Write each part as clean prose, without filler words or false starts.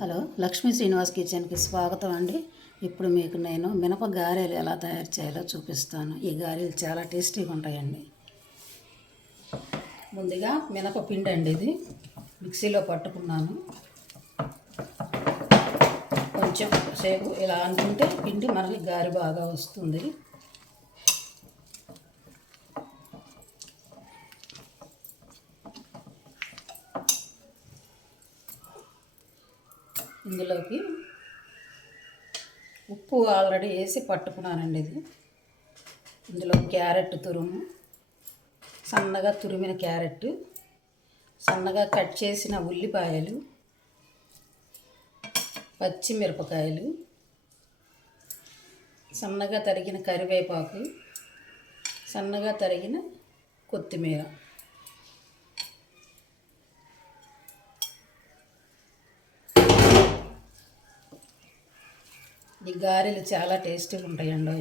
Hello, Lakshmi Srinivas కిచెన్కి స్వాగతం అండి. ఇప్పుడు మీకు నేను మినప గారెలు ఎలా తయారు చేయాలో చూపిస్తాను. ఈ గారెలు చాలా టేస్టీగా ఉంటాయండి. ముందుగా మినప పిండి అండి, ఇది మిక్సీలో పట్టుకున్నాను. కొంచెం సేపు ఇలా అనుకుంటే పిండి మనకి గారె బాగా వస్తుంది. ఇందులోకి ఉప్పు ఆల్రెడీ వేసి పట్టుకున్నానండి. ఇది ఇందులో క్యారెట్ తురుము, సన్నగా తురిమిన క్యారెట్, సన్నగా కట్ చేసిన ఉల్లిపాయలు, పచ్చిమిరపకాయలు, సన్నగా తరిగిన కరివేపాకు, సన్నగా తరిగిన కొత్తిమీర. ఈ గారెలు చాలా టేస్టీగా ఉంటాయండి.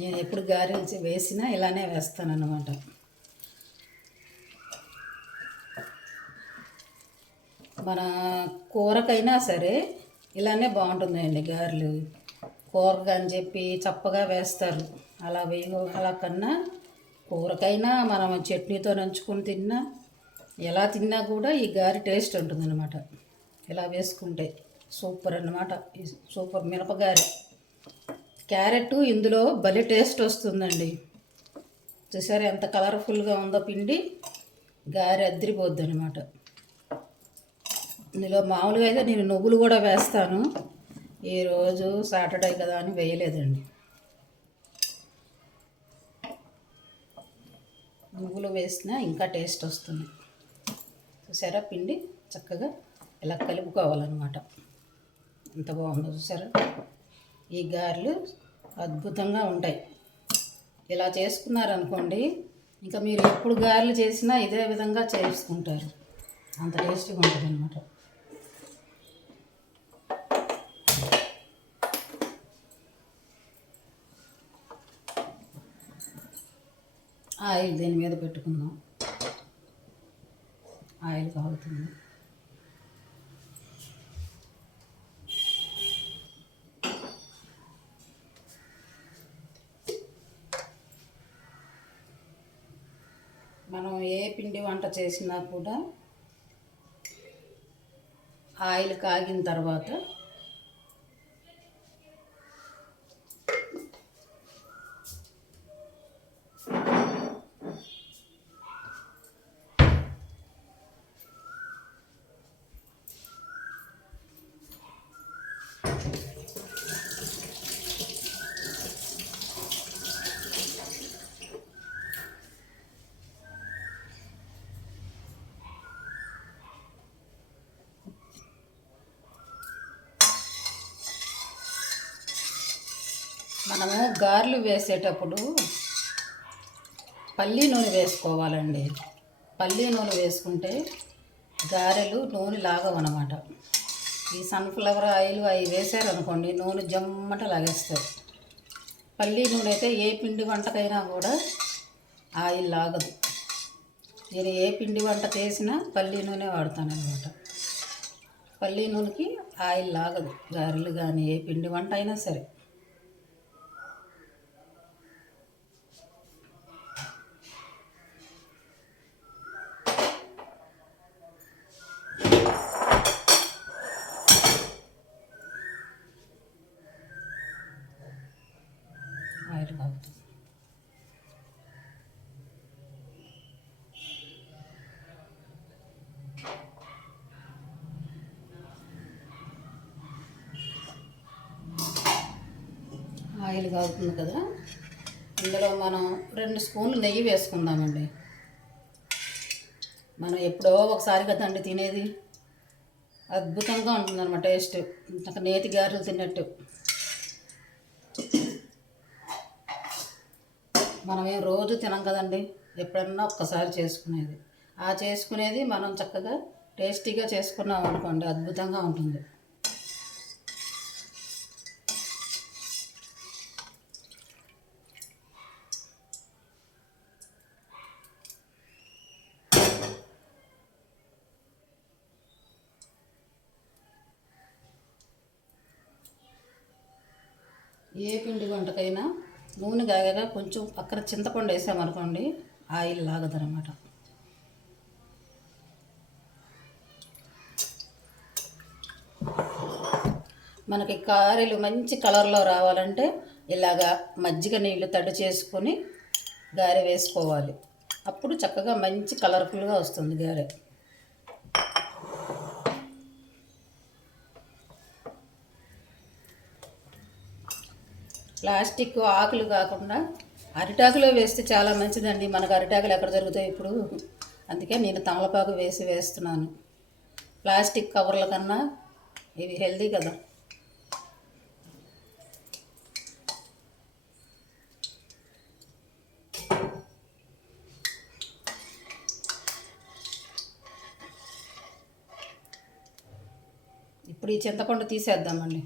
నేను ఎప్పుడు గారెలు వేసినా ఇలానే వేస్తానన్నమాట. మన కూరకైనా సరే ఇలానే బాగుంటుందండి గారెలు. కూరకు అని చెప్పి చప్పగా వేస్తారు, అలా కన్నా కూరకైనా మనం చట్నీతో నంచుకొని తిన్నా, ఎలా తిన్నా కూడా ఈ గారె టేస్ట్ ఉంటుందన్నమాట. ఇలా వేసుకుంటే సూపర్ అన్నమాట. సూపర్ మినపగారె. క్యారెట్ ఇందులో భలే టేస్ట్ వస్తుందండి. చూసారా ఎంత కలర్ఫుల్గా ఉందో పిండి. గారె అద్దరిపోద్ది అనమాట. ఇందులో మామూలుగా అయితే నేను నువ్వులు కూడా వేస్తాను. ఈరోజు సాటర్డే కదా అని వేయలేదండి. నువ్వులు వేసినా ఇంకా టేస్ట్ వస్తుంది. చూసారా పిండి చక్కగా ఇలా కలుపుకోవాలన్నమాట. ఎంత బాగుందో చూసారా. ఈ గారెలు అద్భుతంగా ఉంటాయి. ఇలా చేసుకున్నారనుకోండి, ఇంకా మీరు ఎప్పుడు గారెలు చేసినా ఇదే విధంగా చేసుకుంటారు. అంత టేస్టీగా ఉంటుంది అన్నమాట. ఆయిల్ దీని మీద పెట్టుకుందాం. ఆయిల్ కాగుతుంది. మనం ఏ పిండి వంట చేసినా కూడా ఆయిల్ కాగిన తర్వాత మనము గారెలు వేసేటప్పుడు పల్లి నూనె వేసుకోవాలండి. పల్లి నూనె వేసుకుంటే గారెలు నూనె లాగవన్నమాట. ఈ సన్ఫ్లవర్ ఆయిల్ అవి వేసారనుకోండి, నూనె జమ్మట లాగేస్తారు. పల్లి నూనె అయితే ఏ పిండి వంటకైనా కూడా ఆయిల్ లాగదు. నేను ఏ పిండి వంట చేసినా పల్లి నూనె వాడతానన్నమాట. పల్లి నూనెకి ఆయిల్ లాగదు. గారెలు కానీ ఏ పిండి వంట అయినా సరే. ఆయిల్ కాగుతుంది. ఆయిల్ కాగుతుంది కదా, ఇందులో మనం 2 స్పూన్లు నెయ్యి వేసుకుందామండి. మనం ఎప్పుడో ఒకసారి కదండి తినేది. అద్భుతంగా ఉంటుందన్నమాట టేస్ట్. ఇంకా నేతి గారెలు తిన్నట్టు. మనమేం రోజు తినం కదండి, ఎప్పుడన్నా ఒక్కసారి చేసుకునేది. ఆ చేసుకునేది మనం చక్కగా టేస్టీగా చేసుకున్నాం అనుకోండి, అద్భుతంగా ఉంటుంది. ఏ పిండి వంటకైనా నూనె కాగాక కొంచెం పక్కన చింతపండు వేసామనుకోండి ఆయిల్ లాగదనమాట. మనకి గారెలు మంచి కలర్లో రావాలంటే ఇలాగా మజ్జిగ నీళ్ళు తడి చేసుకొని గారె వేసుకోవాలి. అప్పుడు చక్కగా మంచి కలర్ఫుల్గా వస్తుంది గారె. ప్లాస్టిక్ ఆకులు కాకుండా అరిటాకులో వేస్తే చాలా మంచిదండి. మనకు అరిటాకులు ఎక్కడ దొరుకుతాయి ఇప్పుడు? అందుకే నేను తమలపాకు వేస్తున్నాను. ప్లాస్టిక్ కవర్ల కన్నా ఇవి హెల్దీ కదా. ఇప్పుడు ఈ చింతపండు తీసేద్దామండి.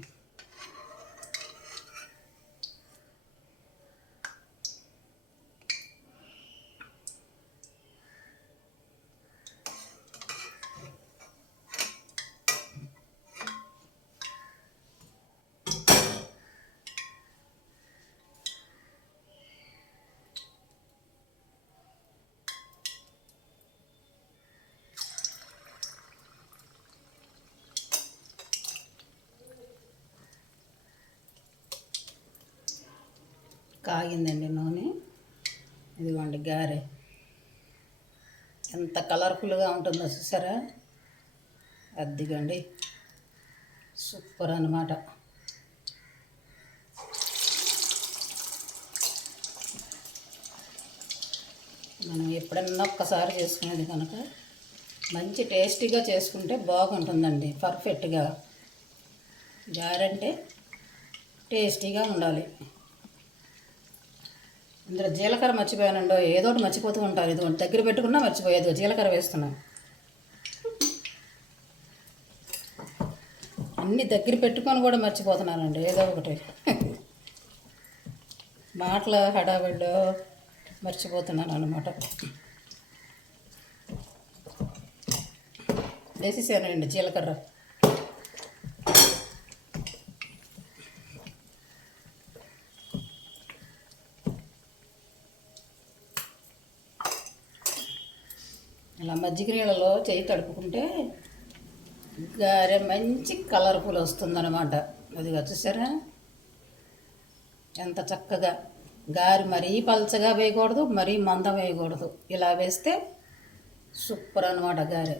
కాగిందండి నూనె. ఇదిగోండి గారె ఎంత కలర్ఫుల్గా ఉంటుందో చూసారా? అద్దిగండి, సూపర్ అన్నమాట. మనం ఎప్పుడన్నా ఒక్కసారి చేసుకునేది కనుక మంచి టేస్టీగా చేసుకుంటే బాగుంటుందండి. పర్ఫెక్ట్గా గారెంటే టేస్టీగా ఉండాలి. ఇందులో జీలకర్ర మర్చిపోయానండో, ఏదో ఒకటి మర్చిపోతూ ఉంటాను. ఇది దగ్గర పెట్టుకున్నా మర్చిపోయేది, జీలకర్ర వేస్తున్నాను. అన్నీ దగ్గర పెట్టుకొని కూడా మర్చిపోతున్నానండి ఏదో ఒకటి. మాటల హడావిడిలో మర్చిపోతున్నాను అన్నమాట. వేసేసానండి జీలకర్ర. ఇలా మజ్జిగ నీళ్ళలో చేయి తడుపుకుంటే గారె మంచి కలర్ఫుల్ వస్తుందన్నమాట. అది చూసారా ఎంత చక్కగా. గారె మరీ పల్చగా వేయకూడదు, మరీ మందం వేయకూడదు. ఇలా వేస్తే సూపర్ అన్నమాట గారె.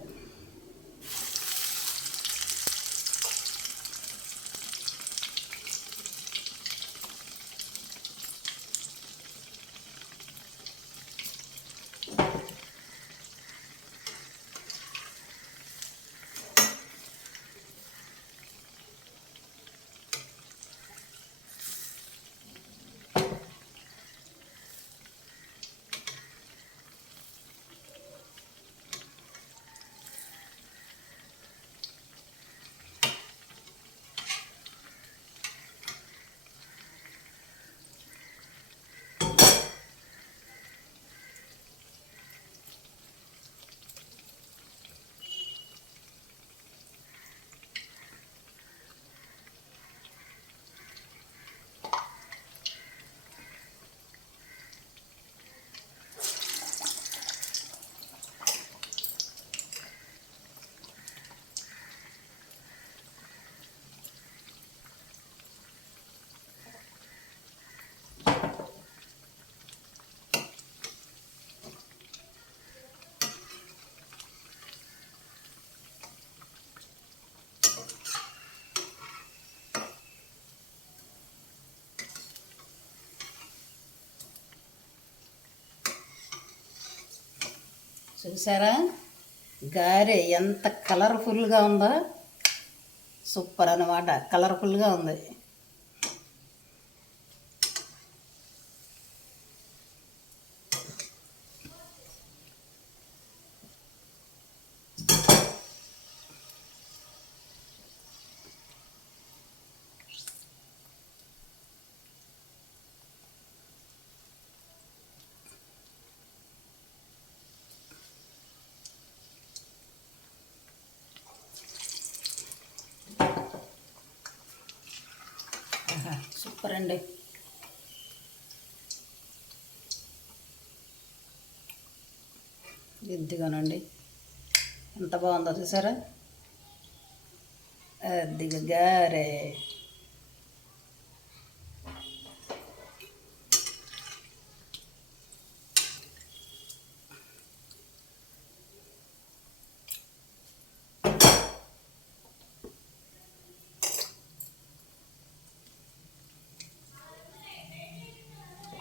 చూసారా గారె ఎంత కలర్ఫుల్గా ఉందో? సూపర్ అన్నమాట, కలర్ఫుల్గా ఉంది. ఆహా సూపర్ అండి. ఇదిగోనండి ఎంత బాగుందో చూసారా. అదిగో గారే.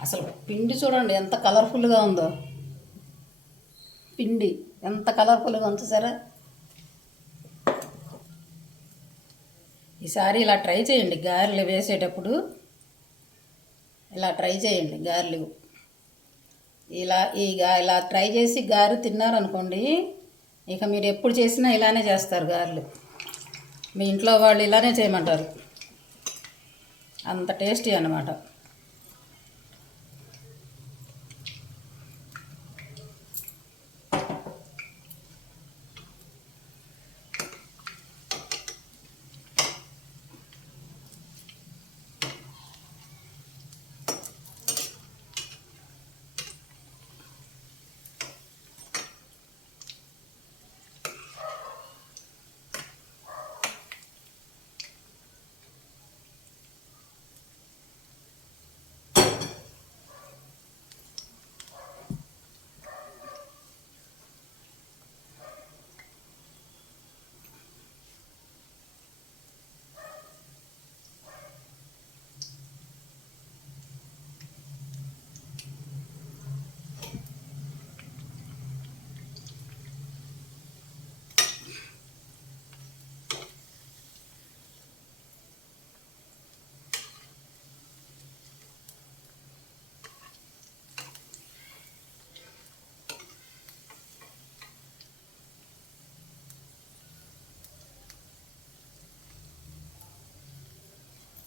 అసలు పిండి చూడండి ఎంత కలర్ఫుల్గా ఉందో. పిండి ఎంత కలర్ఫుల్గా ఉంది సరే. ఈసారి ఇలా ట్రై చేయండి గారెలు వేసేటప్పుడు. ఇలా ట్రై చేయండి గారెలు. ఇలా ట్రై చేసి గారెలు తిన్నారనుకోండి, ఇక మీరు ఎప్పుడు చేసినా ఇలానే చేస్తారు గారెలు. మీ ఇంట్లో వాళ్ళు ఇలానే చేయమంటారు. అంత టేస్టీ అన్నమాట.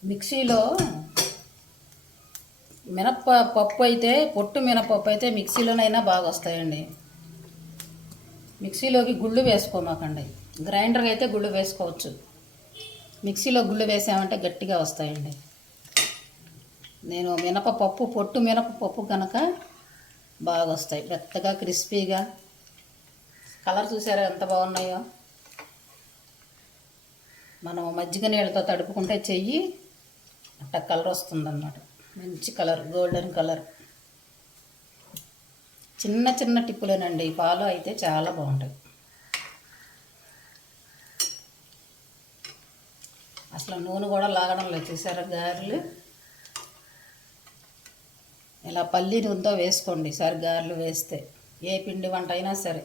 మిక్సీలో పప్పు అయితే, పొట్టు మినపప్పు అయితే మిక్సీలోనైనా బాగా వస్తాయండి. మిక్సీలోకి గుళ్ళు వేసుకోమాకండి. గ్రైండర్కి అయితే గుళ్ళు వేసుకోవచ్చు. మిక్సీలో గుళ్ళు వేసామంటే గట్టిగా వస్తాయండి. నేను మినపప్పు, పొట్టు మినపప్పు కనుక బాగా వస్తాయి, మెత్తగా క్రిస్పీగా. కలర్ చూసారా ఎంత బాగున్నాయో. మనం మజ్జిగ నీళ్ళతో తడుపుకుంటే చెయ్యి అట్ట కలర్ వస్తుందన్నమాట. మంచి కలర్, గోల్డెన్ కలర్. చిన్న చిన్న టిప్పులేనండి. పాలు అయితే చాలా బాగుంటాయి. అసలు నూనె కూడా లాగడం లేదు చూసారా. గారెలు ఇలా పల్లి నూనెతో వేసుకోండి ఈసారి గారెలు వేస్తే, ఏ పిండి వంట అయినా సరే.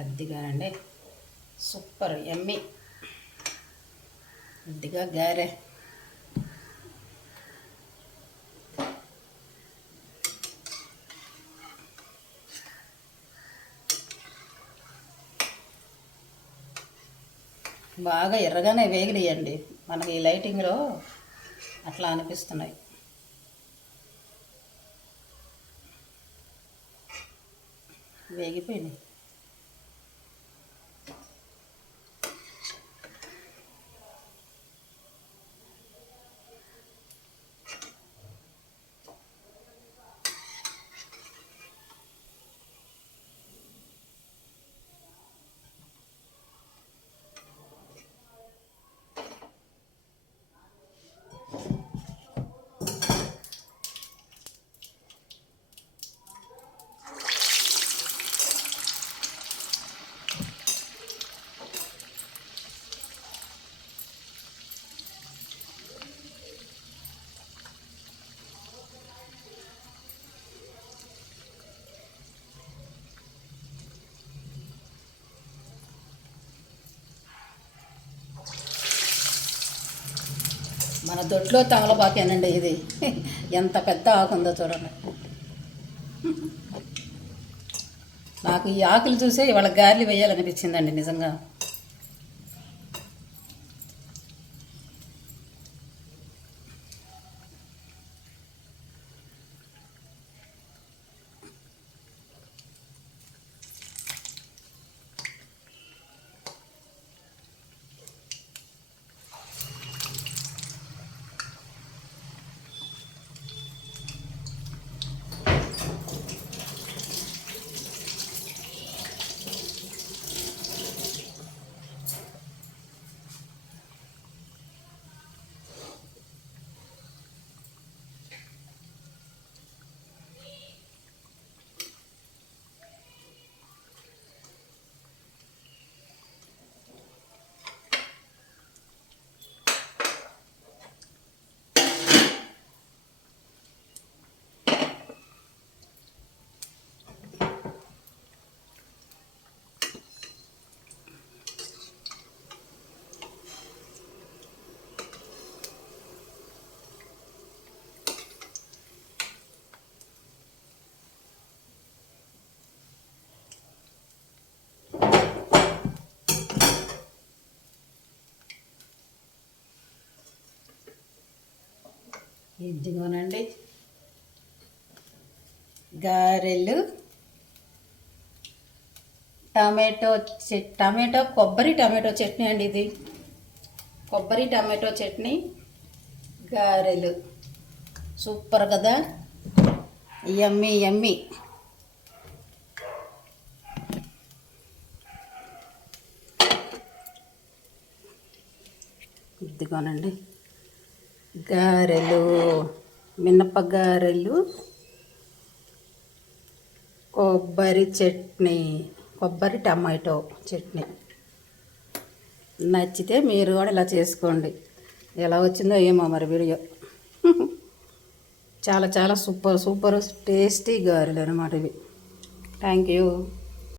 అదిగానండి సూపర్ యమ్మీ. అదిగా గారె. బాగా ఎర్రగానే వేగినాయండి. మనకి ఈ లైటింగ్లో అట్లా అనిపిస్తున్నాయి. వేగిపోయినాయి. మన దొడ్లో తమలపాకేనండి ఇది. ఎంత పెద్ద ఆకు ఉందో చూడండి. నాకు ఈ ఆకులు చూసే ఇవాళ గారెలు వేయాలనిపించిందండి నిజంగా. ఇదిగోనండి గారెలు టమాటో కొబ్బరి టమాటో చట్నీ అండి. ఇది కొబ్బరి టమాటో చట్నీ గారెలు సూపర్ కదా, యమ్మీ యమ్మీ. ఇదిగోనండి గారెలు, మినపగారెలు, కొబ్బరి చట్నీ, కొబ్బరి టమాటో చట్నీ. నచ్చితే మీరు కూడా ఇలా చేసుకోండి. ఎలా వచ్చిందో ఏమో మరి వీడియో. చాలా చాలా సూపర్ సూపర్ టేస్టీ గారెలు అనమాట ఇవి. Thank you.